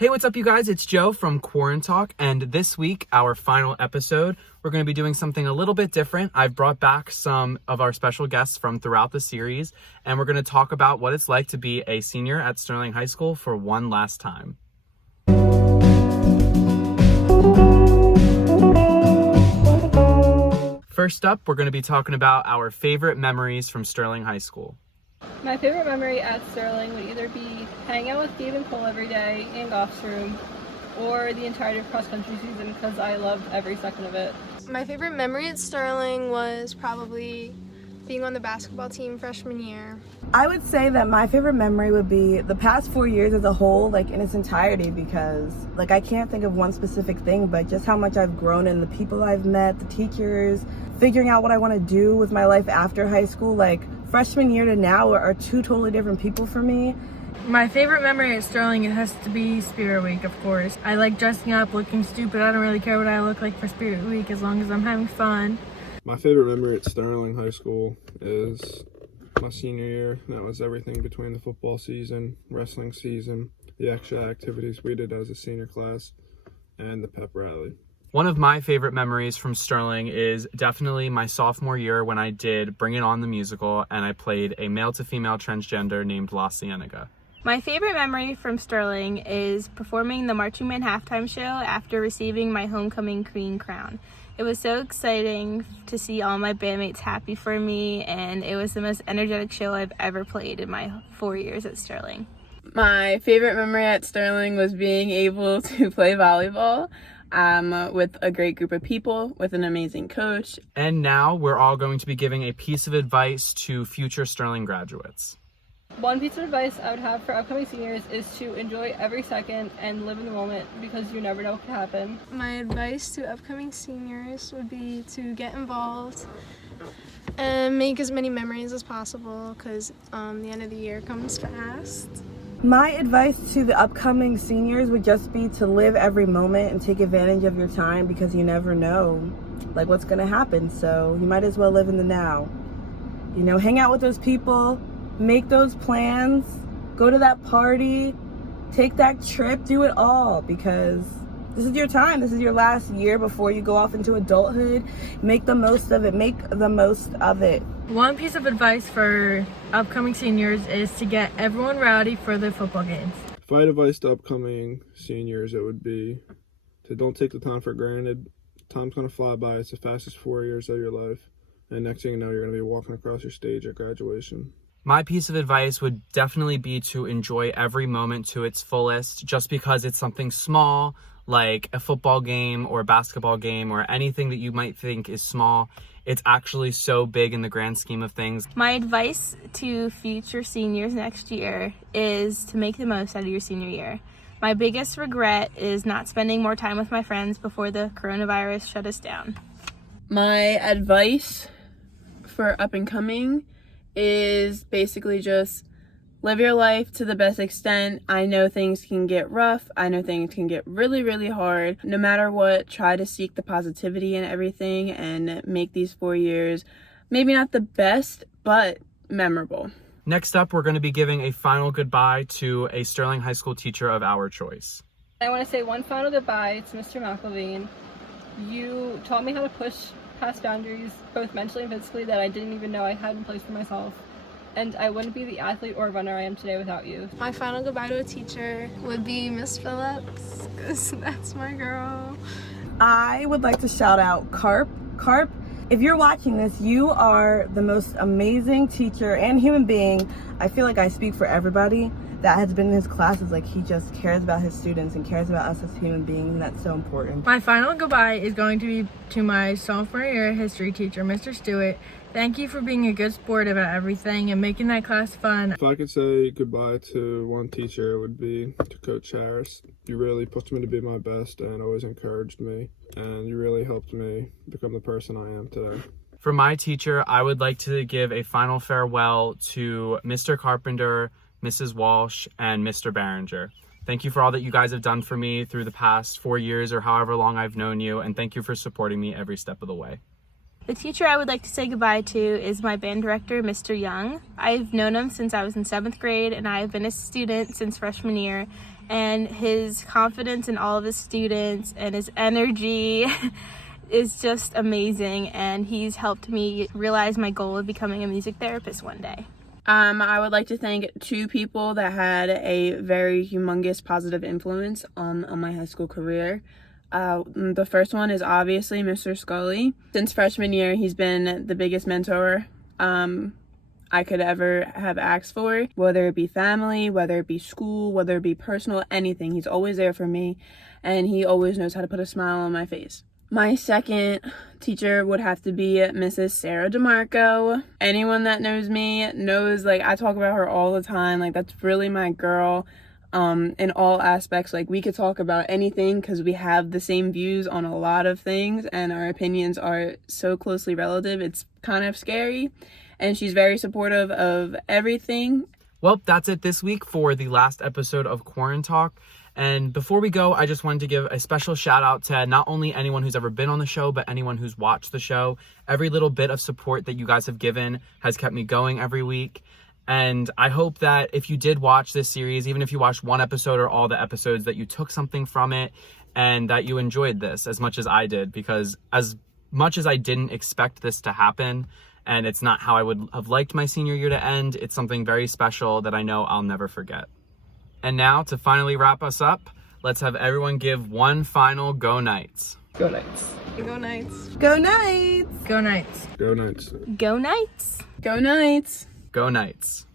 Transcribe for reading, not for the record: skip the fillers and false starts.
Hey, what's up, you guys? It's Joe from Quarantalk, and this week, our final episode, we're going to be doing something a little bit different. I've brought back some of our special guests from throughout the series, and we're going to talk about what it's like to be a senior at Sterling High School for one last time. First up, we're going to be talking about our favorite memories from Sterling High School. My favorite memory at Sterling would either be hanging out with Gabe and Cole every day in Goff's room, or the entirety of cross-country season because I loved every second of it. My favorite memory at Sterling was probably being on the basketball team freshman year. I would say that my favorite memory would be the past 4 years as a whole, in its entirety, because I can't think of one specific thing, but just how much I've grown in the people I've met, the teachers, figuring out what I want to do with my life after high school. Freshman year to now are two totally different people for me. My favorite memory at Sterling, it has to be Spirit Week, of course. I like dressing up, looking stupid. I don't really care what I look like for Spirit Week as long as I'm having fun. My favorite memory at Sterling High School is my senior year. That was everything between the football season, wrestling season, the extra activities we did as a senior class, and the pep rally. One of my favorite memories from Sterling is definitely my sophomore year when I did Bring It On the musical and I played a male to female transgender named La Cienega. My favorite memory from Sterling is performing the Marching Band halftime show after receiving my homecoming queen crown. It was so exciting to see all my bandmates happy for me, and it was the most energetic show I've ever played in my 4 years at Sterling. My favorite memory at Sterling was being able to play volleyball with a great group of people, with an amazing coach. And now we're all going to be giving a piece of advice to future Sterling graduates. One piece of advice I would have for upcoming seniors is to enjoy every second and live in the moment because you never know what could happen. My advice to upcoming seniors would be to get involved and make as many memories as possible because the end of the year comes fast. My advice to the upcoming seniors would just be to live every moment and take advantage of your time because you never know what's going to happen. So you might as well live in the now. Hang out with those people, make those plans, go to that party, take that trip, do it all because this is your time. This is your last year before you go off into adulthood. Make the most of it. Make the most of it. One piece of advice for upcoming seniors is to get everyone rowdy for the football games. If I had advice to upcoming seniors, it would be to don't take the time for granted. Time's going to fly by. It's the fastest 4 years of your life. And next thing you know, you're going to be walking across your stage at graduation. My piece of advice would definitely be to enjoy every moment to its fullest, just because it's something small, like a football game or a basketball game or anything that you might think is small. It's actually so big in the grand scheme of things. My advice to future seniors next year is to make the most out of your senior year. My biggest regret is not spending more time with my friends before the coronavirus shut us down. My advice for up and coming is basically just live your life to the best extent. I know things can get rough. I know things can get really, really hard. No matter what, try to seek the positivity in everything and make these 4 years maybe not the best, but memorable. Next up, we're going to be giving a final goodbye to a Sterling High School teacher of our choice. I want to say one final goodbye to Mr. McElveen. You taught me how to push past boundaries, both mentally and physically, that I didn't even know I had in place for myself. And I wouldn't be the athlete or runner I am today without you. My final goodbye to a teacher would be Miss Phillips because that's my girl. I would like to shout out Carp. Carp, if you're watching this, you are the most amazing teacher and human being. I feel like I speak for everybody that has been in his classes. He just cares about his students and cares about us as human beings, and that's so important. My final goodbye is going to be to my sophomore year history teacher, Mr. Stewart. Thank you for being a good sport about everything and making that class fun. If I could say goodbye to one teacher, it would be to Coach Harris. You really pushed me to be my best and always encouraged me, and you really helped me become the person I am today. For my teacher, I would like to give a final farewell to Mr. Carpenter, Mrs. Walsh, and Mr. Barringer. Thank you for all that you guys have done for me through the past 4 years or however long I've known you, and thank you for supporting me every step of the way. The teacher I would like to say goodbye to is my band director, Mr. Young. I've known him since I was in 7th grade, and I have been a student since freshman year, and his confidence in all of his students and his energy is just amazing, and he's helped me realize my goal of becoming a music therapist one day. I would like to thank 2 people that had a very humongous positive influence on my high school career. The first one is obviously Mr. Scully. Since freshman year, he's been the biggest mentor I could ever have asked for, whether it be family, whether it be school, whether it be personal, anything. He's always there for me, and he always knows how to put a smile on my face. My second teacher would have to be Mrs. Sarah DeMarco. Anyone that knows me knows, like, I talk about her all the time. Like, that's really my girl in all aspects. Like, we could talk about anything because we have the same views on a lot of things, and our opinions are so closely relative. It's kind of scary, and she's very supportive of everything. Well, that's it this week for the last episode of Quarantalk. And before we go, I just wanted to give a special shout out to not only anyone who's ever been on the show, but anyone who's watched the show. Every little bit of support that you guys have given has kept me going every week. And I hope that if you did watch this series, even if you watched one episode or all the episodes, that you took something from it and that you enjoyed this as much as I did. Because as much as I didn't expect this to happen, and it's not how I would have liked my senior year to end, it's something very special that I know I'll never forget. And now, to finally wrap us up, let's have everyone give one final Go Knights. Go Knights. Go Knights. Go Knights! Go Knights. Go Knights. Go Knights! Go Knights! Go Knights.